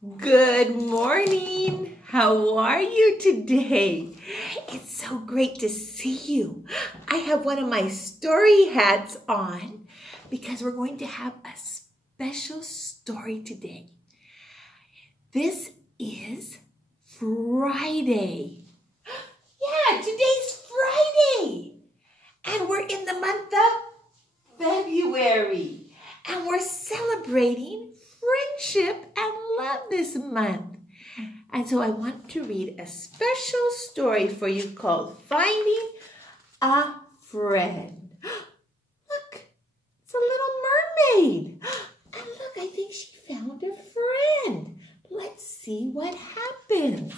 Good morning. How are you today? It's so great to see you. I have one of my story hats on because we're going to have a special story today. This is Friday. Yeah, today's Friday. And we're in the month of February. And we're celebrating friendship and love this month. And so I want to read a special story for you called Finding a Friend. Look, it's a little mermaid. And look, I think she found a friend. Let's see what happens.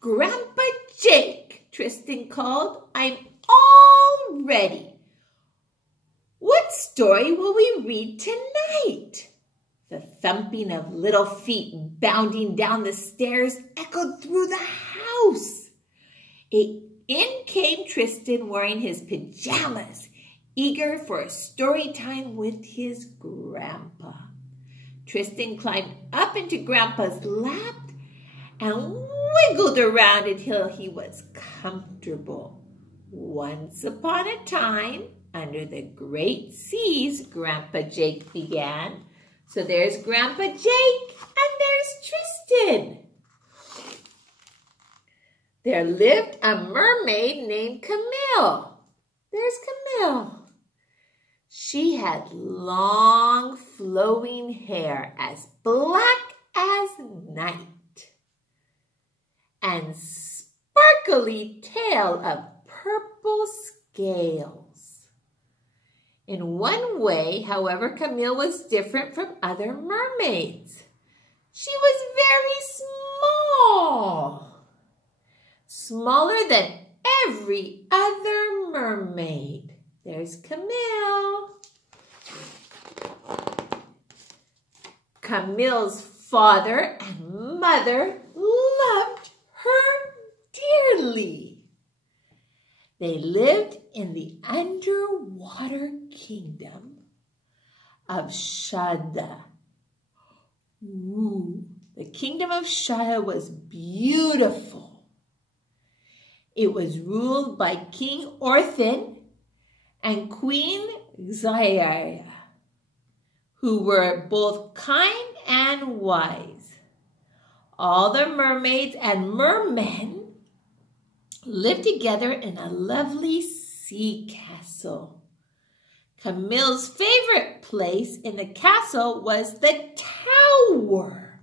Grandpa Jake, Tristan called. I'm all ready. What story will we read tonight? The thumping of little feet bounding down the stairs echoed through the house. In came Tristan wearing his pajamas, eager for a story time with his grandpa. Tristan climbed up into Grandpa's lap and wiggled around until he was comfortable. Once upon a time, under the great seas, Grandpa Jake began. So there's Grandpa Jake and there's Tristan. There lived a mermaid named Camille. There's Camille. She had long flowing hair as black as night and sparkly tail of purple scales. In one way, however, Camille was different from other mermaids. She was very small, smaller than every other mermaid. There's Camille. Camille's father and mother loved her dearly. They lived in the underwater kingdom of Shada. Ooh, the kingdom of Shada was beautiful. It was ruled by King Orthan and Queen Xayria, who were both kind and wise. All the mermaids and mermen lived together in a lovely sea castle. Camille's favorite place in the castle was the tower.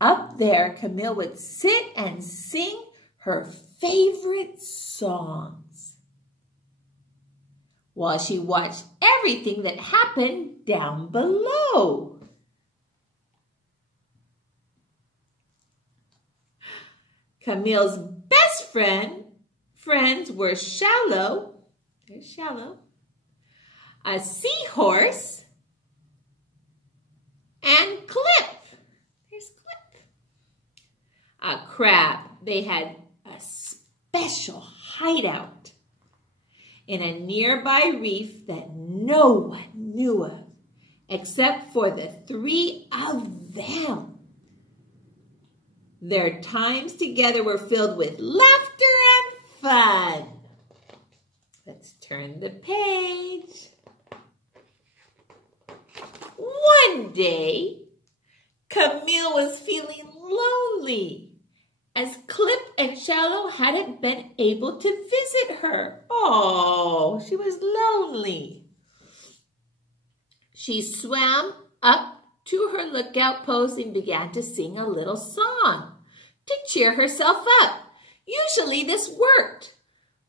Up there, Camille would sit and sing her favorite songs while she watched everything that happened down below. Camille's best friends were Shallow, there's Shallow, a seahorse, and Clip, there's Clip, a crab. They had a special hideout in a nearby reef that no one knew of except for the three of them. Their times together were filled with laughter and fun. Let's turn the page. One day, Camille was feeling lonely as Clip and Shallow hadn't been able to visit her. Oh, she was lonely. She swam up to her lookout post and began to sing a little song to cheer herself up. Usually this worked,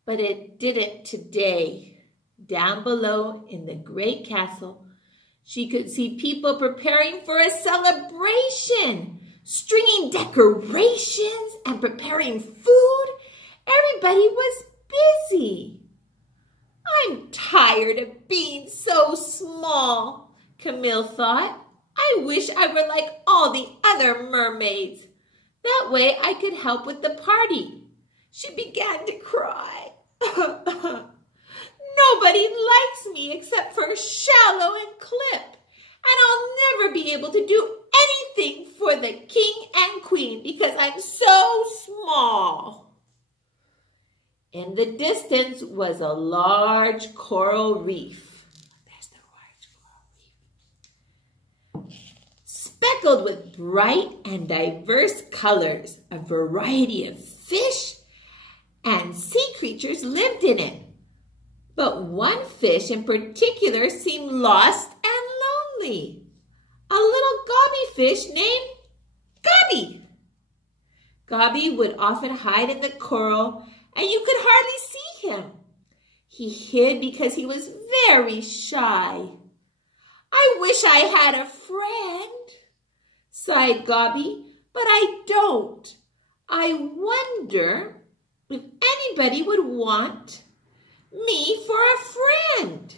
but it didn't today. Down below in the great castle, she could see people preparing for a celebration, stringing decorations and preparing food. Everybody was busy. I'm tired of being so small, Camille thought. I wish I were like all the other mermaids. That way I could help with the party. She began to cry. Nobody likes me except for Shallow and Clip, I'll never be able to do anything for the king and queen because I'm so small. In the distance was a large coral reef. There's the large coral reef. Speckled with bright and diverse colors, a variety of fish and sea creatures lived in it. But one fish in particular seemed lost and lonely. A little gobby fish named Gobby. Gobby would often hide in the coral and you could hardly see him. He hid because he was very shy. I wish I had a friend, sighed Gobby, but I don't. I wonder if anybody would want me for a friend.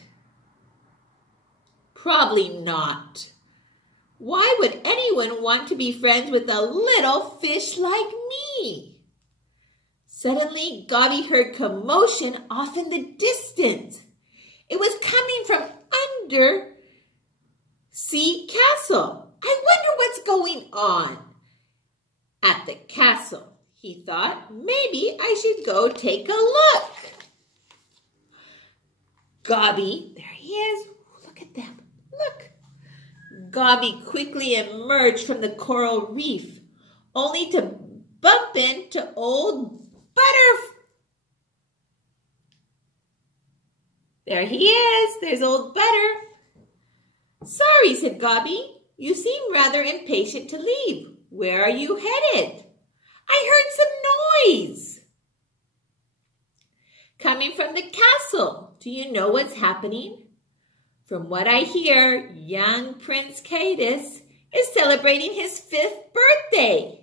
Probably not. Why would anyone want to be friends with a little fish like me? Suddenly, Gobby heard commotion off in the distance. It was coming from under Sea Castle. I wonder what's going on at the castle, he thought. Maybe I should go take a look. Gobby, there he is. Look at them. Look. Gobby quickly emerged from the coral reef, only to bump into Old Butter. There he is. There's Old Butter. Sorry, said Gobby. You seem rather impatient to leave. Where are you headed? I heard some noise coming from the castle. Do you know what's happening? From what I hear, young Prince Cadus is celebrating his 5th birthday.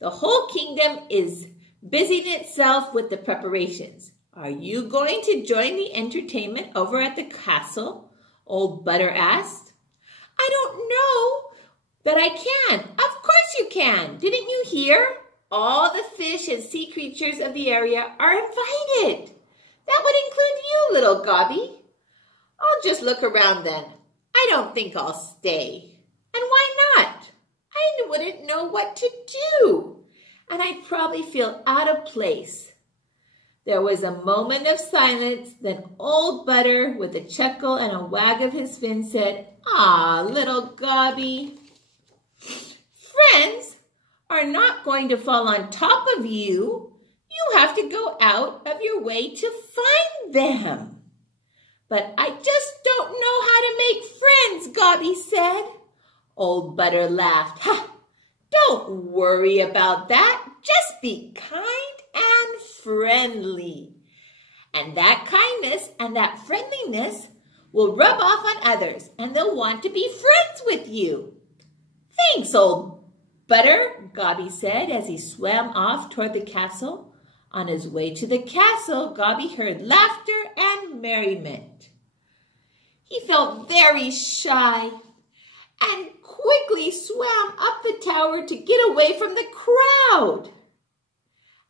The whole kingdom is busying itself with the preparations. Are you going to join the entertainment over at the castle? Old Butter asked. I don't know, but I can. Of course you can. Didn't you hear? All the fish and sea creatures of the area are invited. That would include you, little Gobby. I'll just look around then. I don't think I'll stay. And why not? I wouldn't know what to do. And I'd probably feel out of place. There was a moment of silence. Then Old Butter, with a chuckle and a wag of his fin, said, Ah, little Gobby. Friends are not going to fall on top of you. You have to go out of your way to find them. But I just don't know how to make friends, Gobby said. Old Butter laughed. Ha! Don't worry about that. Just be kind and friendly. And that kindness and that friendliness will rub off on others, and they'll want to be friends with you. Thanks, Old Butter, Gobby said as he swam off toward the castle. On his way to the castle, Gobby heard laughter and merriment. He felt very shy and quickly swam up the tower to get away from the crowd.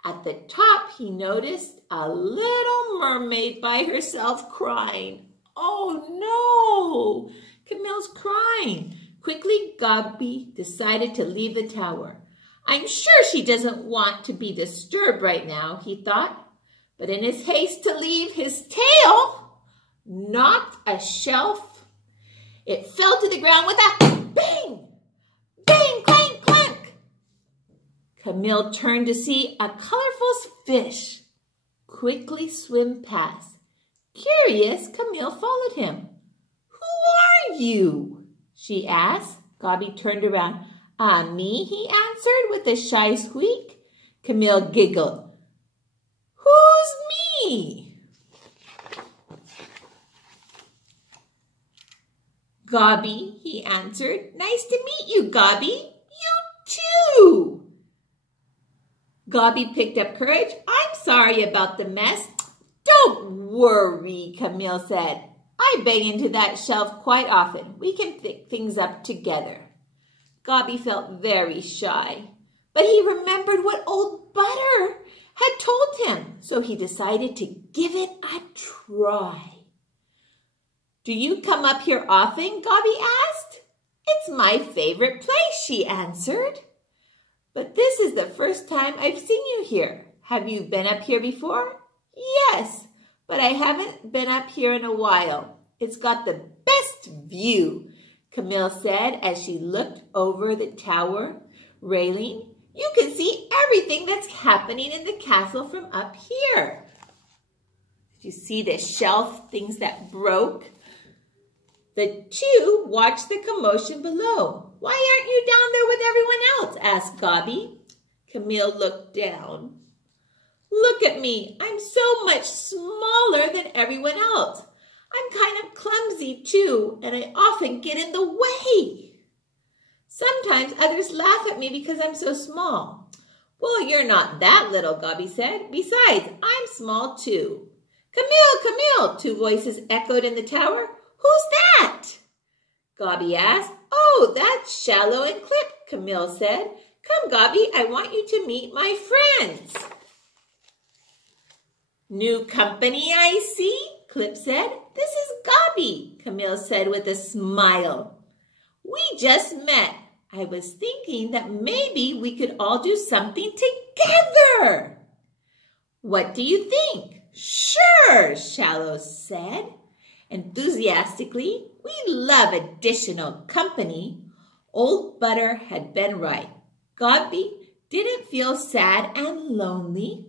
At the top, he noticed a little mermaid by herself crying. Oh no, Camille's crying. Quickly, Gobby decided to leave the tower. I'm sure she doesn't want to be disturbed right now, he thought. But in his haste to leave, his tail knocked a shelf. It fell to the ground with a bang! Bang, clank, clank! Camille turned to see a colorful fish quickly swim past. Curious, Camille followed him. Who are you? She asked. Gobby turned around. Me, he answered with a shy squeak. Camille giggled. Who's me? Gobby, he answered. Nice to meet you, Gobby. You too. Gobby picked up courage. I'm sorry about the mess. Don't worry, Camille said. I bang into that shelf quite often. We can pick things up together. Gobby felt very shy, but he remembered what Old Butter had told him, so he decided to give it a try. Do you come up here often? Gobby asked. It's my favorite place, she answered. But this is the first time I've seen you here. Have you been up here before? Yes, but I haven't been up here in a while. It's got the best view, Camille said as she looked over the tower railing. You can see everything that's happening in the castle from up here. Did you see the shelf things that broke? The two watched the commotion below. Why aren't you down there with everyone else? Asked Gobby. Camille looked down. Look at me. I'm so much smaller than everyone else. I'm kind of clumsy too, and I often get in the way. Sometimes others laugh at me because I'm so small. Well, you're not that little, Gobby said. Besides, I'm small too. Camille, Camille, two voices echoed in the tower. Who's that? Gobby asked. Oh, that's Shallow and Clip, Camille said. Come, Gobby, I want you to meet my friends. New company, I see, Clip said. This is Gobby, Camille said with a smile. We just met. I was thinking that maybe we could all do something together. What do you think? Sure, Shallow said. Enthusiastically, we love additional company. Old Butter had been right. Gobby didn't feel sad and lonely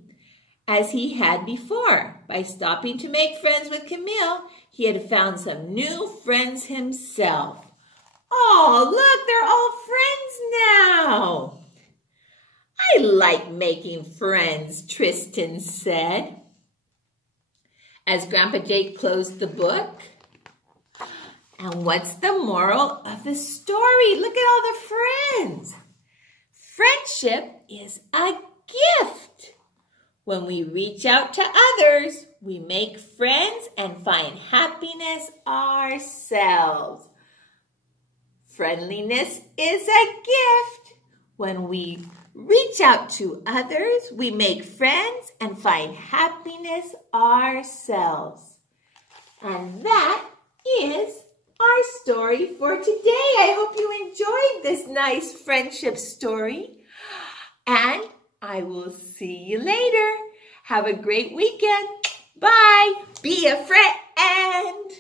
as he had before. By stopping to make friends with Camille, he had found some new friends himself. Oh, look, they're all friends now. I like making friends, Tristan said. As Grandpa Jake closed the book. And what's the moral of the story? Look at all the friends. Friendship is a gift. When we reach out to others, we make friends and find happiness ourselves. Friendliness is a gift. When we reach out to others, we make friends and find happiness ourselves. And that is our story for today. I hope you enjoyed this nice friendship story. And I will see you later. Have a great weekend. Bye. Be a friend.